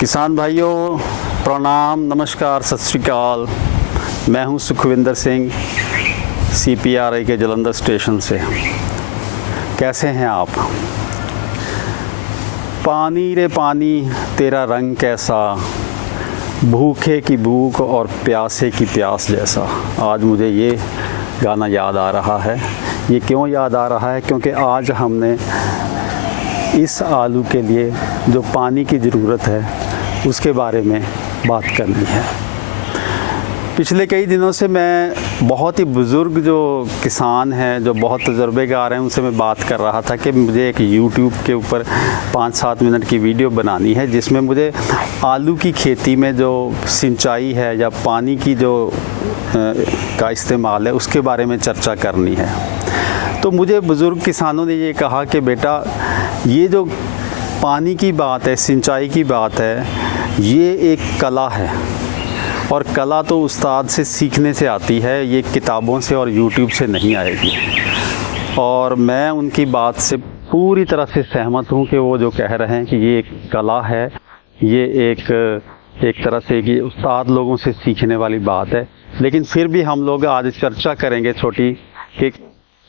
किसान भाइयों प्रणाम, नमस्कार, सत श्री अकाल। मैं हूं सुखविंदर सिंह, CPRI के जलंधर स्टेशन से। कैसे हैं आप? पानी रे पानी तेरा रंग कैसा, भूखे की भूख और प्यासे की प्यास जैसा। आज मुझे ये गाना याद आ रहा है। ये क्यों याद आ रहा है? क्योंकि आज हमने इस आलू के लिए जो पानी की ज़रूरत है उसके बारे में बात करनी है। पिछले कई दिनों से मैं बहुत ही बुज़ुर्ग जो किसान हैं, जो बहुत तजुर्बेकार हैं, उनसे मैं बात कर रहा था कि मुझे एक YouTube के ऊपर 5-7 मिनट की वीडियो बनानी है जिसमें मुझे आलू की खेती में जो सिंचाई है या पानी की जो का इस्तेमाल है उसके बारे में चर्चा करनी है। तो मुझे बुज़ुर्ग किसानों ने ये कहा कि बेटा, ये जो पानी की बात है, सिंचाई की बात है, ये एक कला है और कला तो उस्ताद से सीखने से आती है, ये किताबों से और YouTube से नहीं आएगी। और मैं उनकी बात से पूरी तरह से सहमत हूँ कि वो जो कह रहे हैं कि ये एक कला है, ये एक तरह से कि उस्ताद लोगों से सीखने वाली बात है। लेकिन फिर भी हम लोग आज चर्चा करेंगे छोटी कि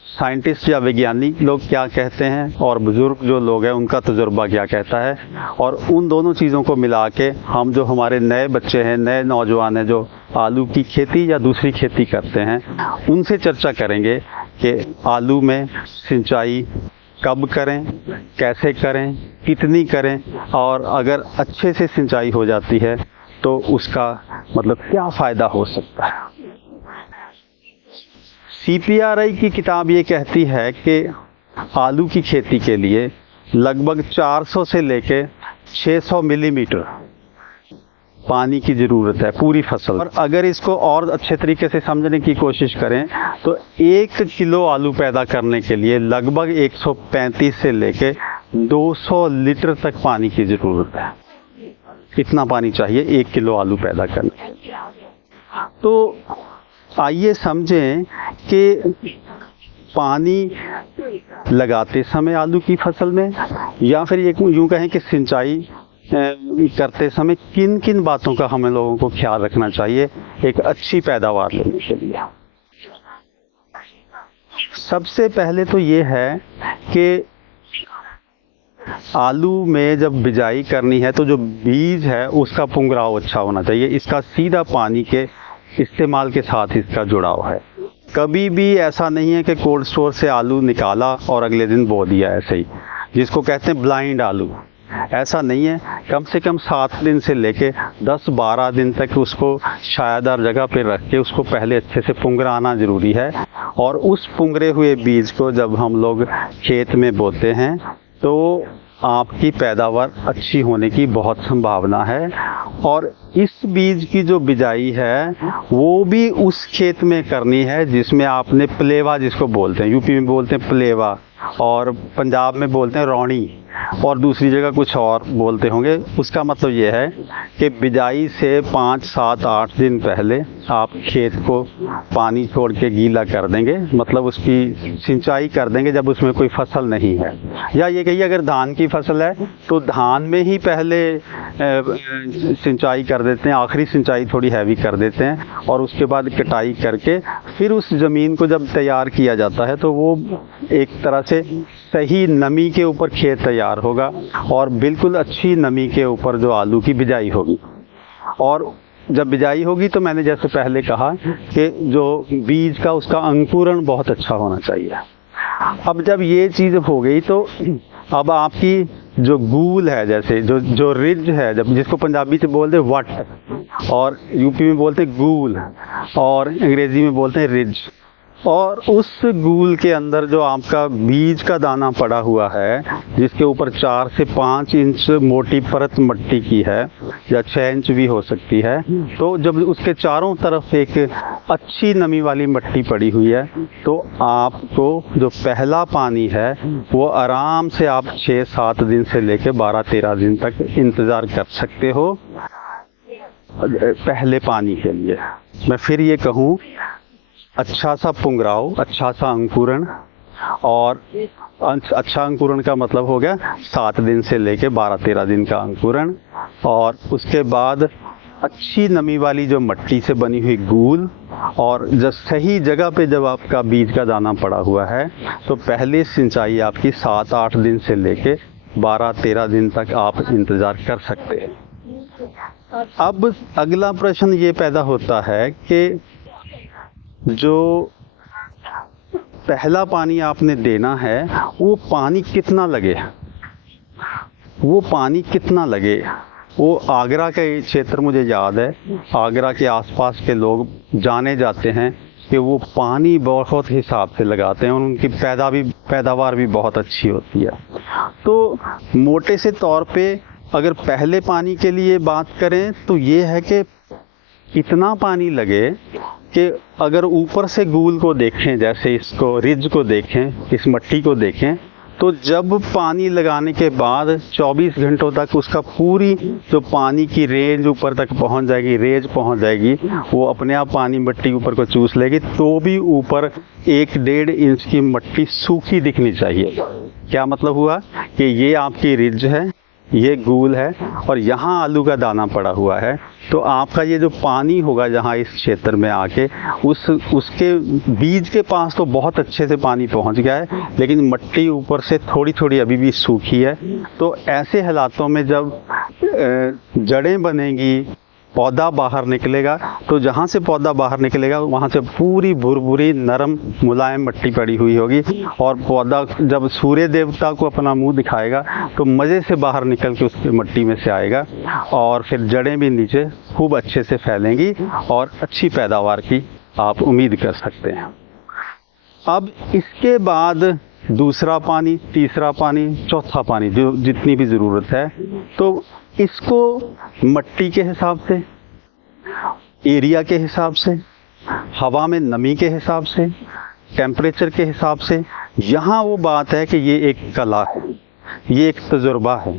साइंटिस्ट या वैज्ञानिक लोग क्या कहते हैं और बुज़ुर्ग जो लोग हैं उनका तजुर्बा क्या कहता है, और उन दोनों चीज़ों को मिला के हम जो हमारे नए बच्चे हैं, नए नौजवान हैं जो आलू की खेती या दूसरी खेती करते हैं, उनसे चर्चा करेंगे कि आलू में सिंचाई कब करें, कैसे करें, कितनी करें, और अगर अच्छे से सिंचाई हो जाती है तो उसका मतलब क्या फ़ायदा हो सकता है। CPRI की किताब ये कहती है कि आलू की खेती के लिए लगभग 400 से लेके 600 मिलीमीटर पानी की ज़रूरत है पूरी फसल। और अगर इसको और अच्छे तरीके से समझने की कोशिश करें तो 1 किलो आलू पैदा करने के लिए लगभग 135 से लेके 200 लीटर तक पानी की ज़रूरत है। इतना पानी चाहिए 1 किलो आलू पैदा करने के लिए। तो आइए समझें कि पानी लगाते समय आलू की फसल में, या फिर ये यूँ कहें कि सिंचाई करते समय किन किन बातों का हमें लोगों को ख्याल रखना चाहिए एक अच्छी पैदावार लेने के लिए। सबसे पहले तो ये है कि आलू में जब बिजाई करनी है तो जो बीज है उसका पुंगराव अच्छा होना चाहिए। इसका सीधा पानी के इस्तेमाल के साथ इसका जुड़ाव है। कभी भी ऐसा नहीं है कि कोल्ड स्टोर से आलू निकाला और अगले दिन बो दिया ऐसे ही, जिसको कहते हैं ब्लाइंड आलू। ऐसा नहीं है। कम से कम 7 दिन से लेके 10-12 दिन तक उसको छायादार जगह पे रख के उसको पहले अच्छे से पुंगराना ज़रूरी है। और उस पुंगरे हुए बीज को जब हम लोग खेत में बोते हैं तो आपकी पैदावार अच्छी होने की बहुत संभावना है। और इस बीज की जो बिजाई है वो भी उस खेत में करनी है जिसमें आपने पलेवा, जिसको बोलते हैं, यूपी में बोलते हैं पलेवा और पंजाब में बोलते हैं रौणी और दूसरी जगह कुछ और बोलते होंगे। उसका मतलब ये है कि बिजाई से 5, 7, 8 दिन पहले आप खेत को पानी छोड़ के गीला कर देंगे, मतलब उसकी सिंचाई कर देंगे जब उसमें कोई फसल नहीं है। या ये कहिए अगर धान की फसल है तो धान में ही पहले सिंचाई कर देते हैं, आखिरी सिंचाई थोड़ी हैवी कर देते हैं और उसके बाद कटाई करके फिर उस ज़मीन को जब तैयार किया जाता है तो वो एक तरह से सही नमी के ऊपर खेत तैयार होगा और बिल्कुल अच्छी नमी के ऊपर जो आलू की बिजाई होगी। और जब बिजाई होगी तो मैंने जैसे पहले कहा कि जो बीज का उसका अंकुरण बहुत अच्छा होना चाहिए। अब जब ये चीज़ हो गई तो अब आपकी जो गूल है, जैसे जो रिज है, जब जिसको पंजाबी से बोलते हैं वट और यूपी में बोलते हैं गूल और अंग्रेज़ी में बोलते हैं रिज, और उस गूल के अंदर जो आपका बीज का दाना पड़ा हुआ है जिसके ऊपर 4 से 5 इंच मोटी परत मिट्टी की है या 6 इंच भी हो सकती है, तो जब उसके चारों तरफ एक अच्छी नमी वाली मिट्टी पड़ी हुई है तो आपको जो पहला पानी है वो आराम से आप 6-7 दिन से लेकर 12-13 दिन तक इंतज़ार कर सकते हो पहले पानी के लिए। मैं फिर ये कहूँ, अच्छा सा पुंगराव, अच्छा सा अंकुरण और अच्छा अंकुरण का मतलब हो गया 7 दिन से लेके 12-13 दिन का अंकुरण। और उसके बाद अच्छी नमी वाली जो मिट्टी से बनी हुई गूल, और जब सही जगह पे जब आपका बीज का दाना पड़ा हुआ है तो पहले सिंचाई आपकी 7-8 दिन से लेके 12-13 दिन तक आप इंतज़ार कर सकते हैं। अब अगला प्रश्न ये पैदा होता है कि जो पहला पानी आपने देना है वो पानी कितना लगे, वो पानी कितना लगे। वो आगरा के क्षेत्र, मुझे याद है आगरा के आसपास के लोग जाने जाते हैं कि वो पानी बहुत हिसाब से लगाते हैं और उनकी पैदावार भी बहुत अच्छी होती है। तो मोटे से तौर पे अगर पहले पानी के लिए बात करें तो ये है कि इतना पानी लगे कि अगर ऊपर से गूल को देखें, जैसे इसको रिज को देखें, इस मिट्टी को देखें, तो जब पानी लगाने के बाद 24 घंटों तक उसका पूरी जो पानी की रेंज ऊपर तक पहुंच जाएगी, रेंज पहुंच जाएगी, वो अपने आप पानी मिट्टी ऊपर को चूस लेगी, तो भी ऊपर 1-1.5 इंच की मिट्टी सूखी दिखनी चाहिए। क्या मतलब हुआ कि ये आपकी रिज है, ये गूल है और यहाँ आलू का दाना पड़ा हुआ है। तो आपका ये जो पानी होगा जहाँ इस क्षेत्र में आके उसके बीज के पास तो बहुत अच्छे से पानी पहुँच गया है, लेकिन मिट्टी ऊपर से थोड़ी थोड़ी अभी भी सूखी है। तो ऐसे हालातों में जब जड़ें बनेंगी, पौधा बाहर निकलेगा, तो जहाँ से पौधा बाहर निकलेगा वहाँ से पूरी भुरभुरी नरम मुलायम मिट्टी पड़ी हुई होगी और पौधा जब सूर्य देवता को अपना मुंह दिखाएगा तो मज़े से बाहर निकल के उस मिट्टी में से आएगा और फिर जड़ें भी नीचे खूब अच्छे से फैलेंगी और अच्छी पैदावार की आप उम्मीद कर सकते हैं। अब इसके बाद दूसरा पानी, तीसरा पानी, चौथा पानी, जो जितनी भी ज़रूरत है, तो इसको मिट्टी के हिसाब से, एरिया के हिसाब से, हवा में नमी के हिसाब से, टेम्परेचर के हिसाब से, यहाँ वो बात है कि ये एक कला है, ये एक तजुर्बा है।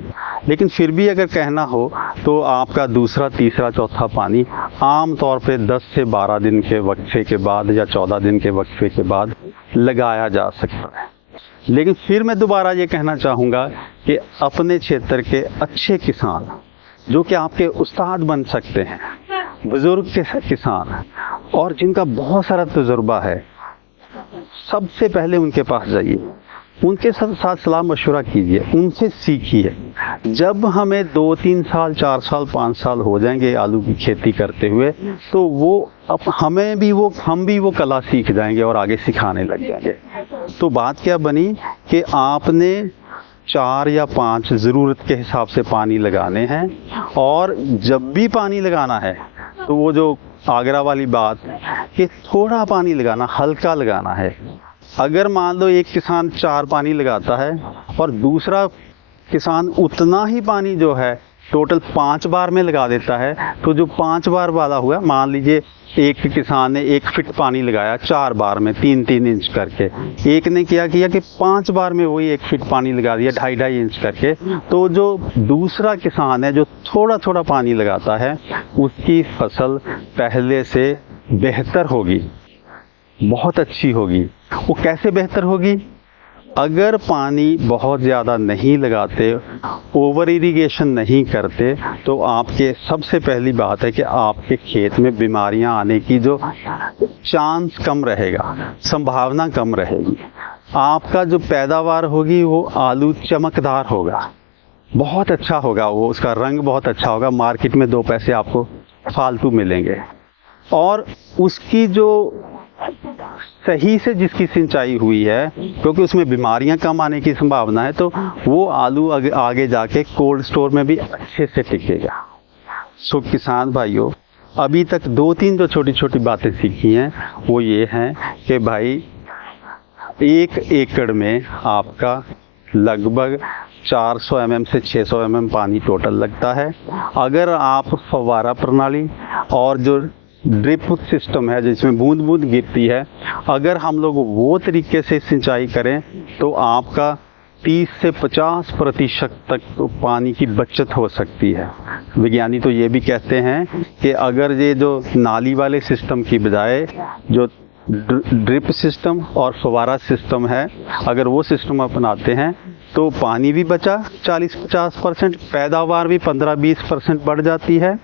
लेकिन फिर भी अगर कहना हो तो आपका दूसरा, तीसरा, चौथा पानी आम तौर पे 10 से 12 दिन के वक्फे के बाद या 14 दिन के वक्फे के बाद लगाया जा सकता है। लेकिन फिर मैं दोबारा ये कहना चाहूँगा कि अपने क्षेत्र के अच्छे किसान जो कि आपके उस्ताद बन सकते हैं, बुजुर्ग के किसान और जिनका बहुत सारा तजुर्बा है, सबसे पहले उनके पास जाइए, उनके साथ सलाह मशवरा कीजिए, उनसे सीखिए। जब हमें 2-3 साल, 4 साल, 5 साल हो जाएंगे आलू की खेती करते हुए, तो वो अब हम भी वो कला सीख जाएंगे और आगे सिखाने लग जाएंगे। तो बात क्या बनी कि आपने 4 या 5 ज़रूरत के हिसाब से पानी लगाने हैं और जब भी पानी लगाना है तो वो जो आगरा वाली बात कि थोड़ा पानी लगाना, हल्का लगाना है। अगर मान लो एक किसान 4 पानी लगाता है और दूसरा किसान उतना ही पानी जो है टोटल 5 बार में लगा देता है, तो जो 5 बार वाला हुआ, मान लीजिए एक किसान ने 1 फीट पानी लगाया 4 बार में 3-3 इंच करके, एक ने क्या किया कि 5 बार में वही 1 फीट पानी लगा दिया 2.5-2.5 इंच करके। तो जो दूसरा किसान है जो थोड़ा थोड़ा पानी लगाता है, उसकी फसल पहले से बेहतर होगी, बहुत अच्छी होगी। वो कैसे बेहतर होगी? अगर पानी बहुत ज़्यादा नहीं लगाते, ओवर इरिगेशन नहीं करते, तो आपके सबसे पहली बात है कि आपके खेत में बीमारियां आने की जो चांस कम रहेगा, संभावना कम रहेगी। आपका जो पैदावार होगी वो आलू चमकदार होगा, बहुत अच्छा होगा, वो उसका रंग बहुत अच्छा होगा, मार्केट में 2 पैसे आपको फालतू मिलेंगे। और उसकी जो सही से जिसकी सिंचाई हुई है, क्योंकि उसमें बीमारियां कम आने की संभावना है, तो वो आलू आगे जाके कोल्ड स्टोर में भी अच्छे से टिकेगा। सो किसान भाइयों, अभी तक 2-3 जो छोटी छोटी बातें सीखी हैं वो ये हैं कि भाई 1 एकड़ में आपका लगभग 400 mm से 600 mm पानी टोटल लगता है। अगर आप फव्वारा प्रणाली और जो ड्रिप सिस्टम है जिसमें बूंद बूंद गिरती है, अगर हम लोग वो तरीके से सिंचाई करें तो आपका 30 से 50% तक तो पानी की बचत हो सकती है। विज्ञानी तो ये भी कहते हैं कि अगर ये जो नाली वाले सिस्टम की बजाय जो ड्रिप सिस्टम और फवारा सिस्टम है, अगर वो सिस्टम अपनाते हैं तो पानी भी बचा 40-50%, पैदावार भी 15-20% बढ़ जाती है,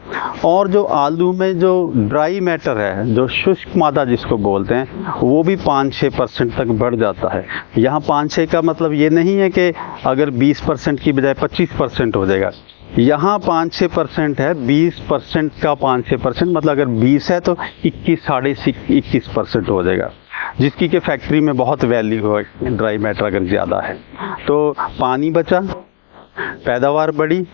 और जो आलू में जो ड्राई मैटर है, जो शुष्क मादा जिसको बोलते हैं, वो भी 5-6% तक बढ़ जाता है। यहाँ 5-6 का मतलब ये नहीं है कि अगर 20% की बजाय 25% हो जाएगा। यहाँ 5-6% है, 20% का 5-6% मतलब अगर 20 है तो 21-21% हो जाएगा, जिसकी कि फैक्ट्री में बहुत वैल्यू है ड्राई मैटर अगर ज़्यादा है। तो पानी बचा, पैदावार बढ़ी,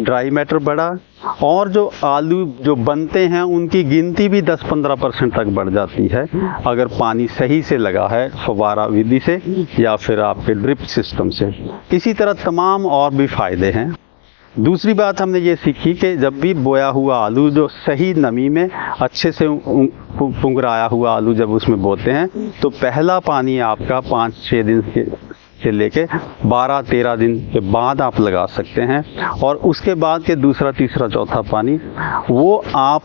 ड्राई मैटर बढ़ा, और जो आलू जो बनते हैं उनकी गिनती भी 10-15% तक बढ़ जाती है अगर पानी सही से लगा है फव्वारा विधि से या फिर आपके ड्रिप सिस्टम से। इसी तरह तमाम और भी फ़ायदे हैं। दूसरी बात हमने ये सीखी कि जब भी बोया हुआ आलू जो सही नमी में अच्छे से पुंगराया हुआ आलू जब उसमें बोते हैं तो पहला पानी आपका 5-6 दिन से लेके 12-13 दिन के बाद आप लगा सकते हैं, और उसके बाद के दूसरा, तीसरा, चौथा पानी वो आप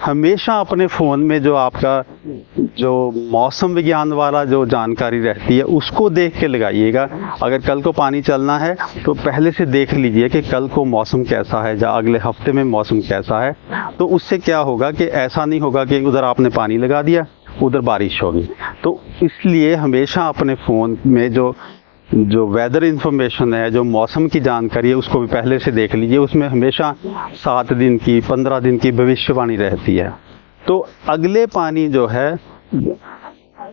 हमेशा अपने फ़ोन में जो आपका जो मौसम विज्ञान वाला जो जानकारी रहती है उसको देख के लगाइएगा। अगर कल को पानी चलना है तो पहले से देख लीजिए कि कल को मौसम कैसा है या अगले हफ्ते में मौसम कैसा है। तो उससे क्या होगा कि ऐसा नहीं होगा कि उधर आपने पानी लगा दिया उधर बारिश होगी। तो इसलिए हमेशा अपने फ़ोन में जो वेदर इंफॉर्मेशन है, जो मौसम की जानकारी है, उसको भी पहले से देख लीजिए। उसमें हमेशा 7 दिन की, 15 दिन की भविष्यवाणी रहती है। तो अगले पानी जो है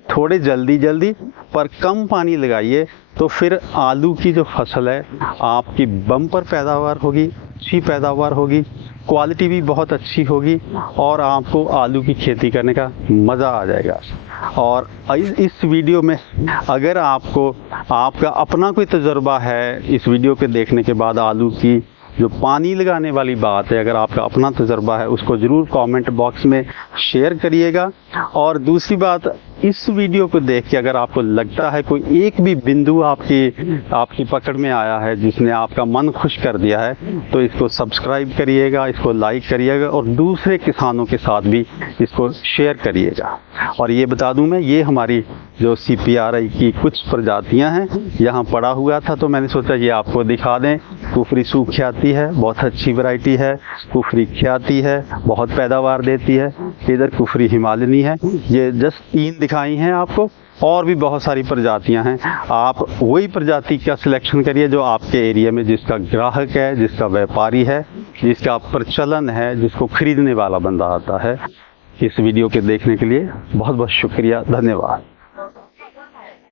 थोड़े जल्दी पर कम पानी लगाइए, तो फिर आलू की जो फसल है आपकी बम्पर पैदावार होगी, अच्छी पैदावार होगी, क्वालिटी भी बहुत अच्छी होगी, और आपको आलू की खेती करने का मज़ा आ जाएगा। और इस वीडियो में अगर आपका अपना कोई तजुर्बा है इस वीडियो के देखने के बाद, आलू की जो पानी लगाने वाली बात है, अगर आपका अपना तजुर्बा है उसको ज़रूर कमेंट बॉक्स में शेयर करिएगा। और दूसरी बात, इस वीडियो को देख के अगर आपको लगता है कोई एक भी बिंदु आपकी पकड़ में आया है जिसने आपका मन खुश कर दिया है, तो इसको सब्सक्राइब करिएगा, इसको लाइक करिएगा, और दूसरे किसानों के साथ भी इसको शेयर करिएगा। और ये बता दूं मैं, ये हमारी जो CPRI की कुछ प्रजातियां हैं यहाँ पड़ा हुआ था, तो मैंने सोचा ये आपको दिखा दें। कुफरी सुख्याती है, बहुत अच्छी वैरायटी है। कुफरी ख्याति है, बहुत पैदावार देती है। इधर कुफरी हिमालयनी है। ये जस्ट 3 दिखाई हैं आपको, और भी बहुत सारी प्रजातियां हैं। आप वही प्रजाति का सिलेक्शन करिए जो आपके एरिया में जिसका ग्राहक है, जिसका व्यापारी है, जिसका प्रचलन है, जिसको खरीदने वाला बंदा आता है। इस वीडियो के देखने के लिए बहुत बहुत शुक्रिया, धन्यवाद।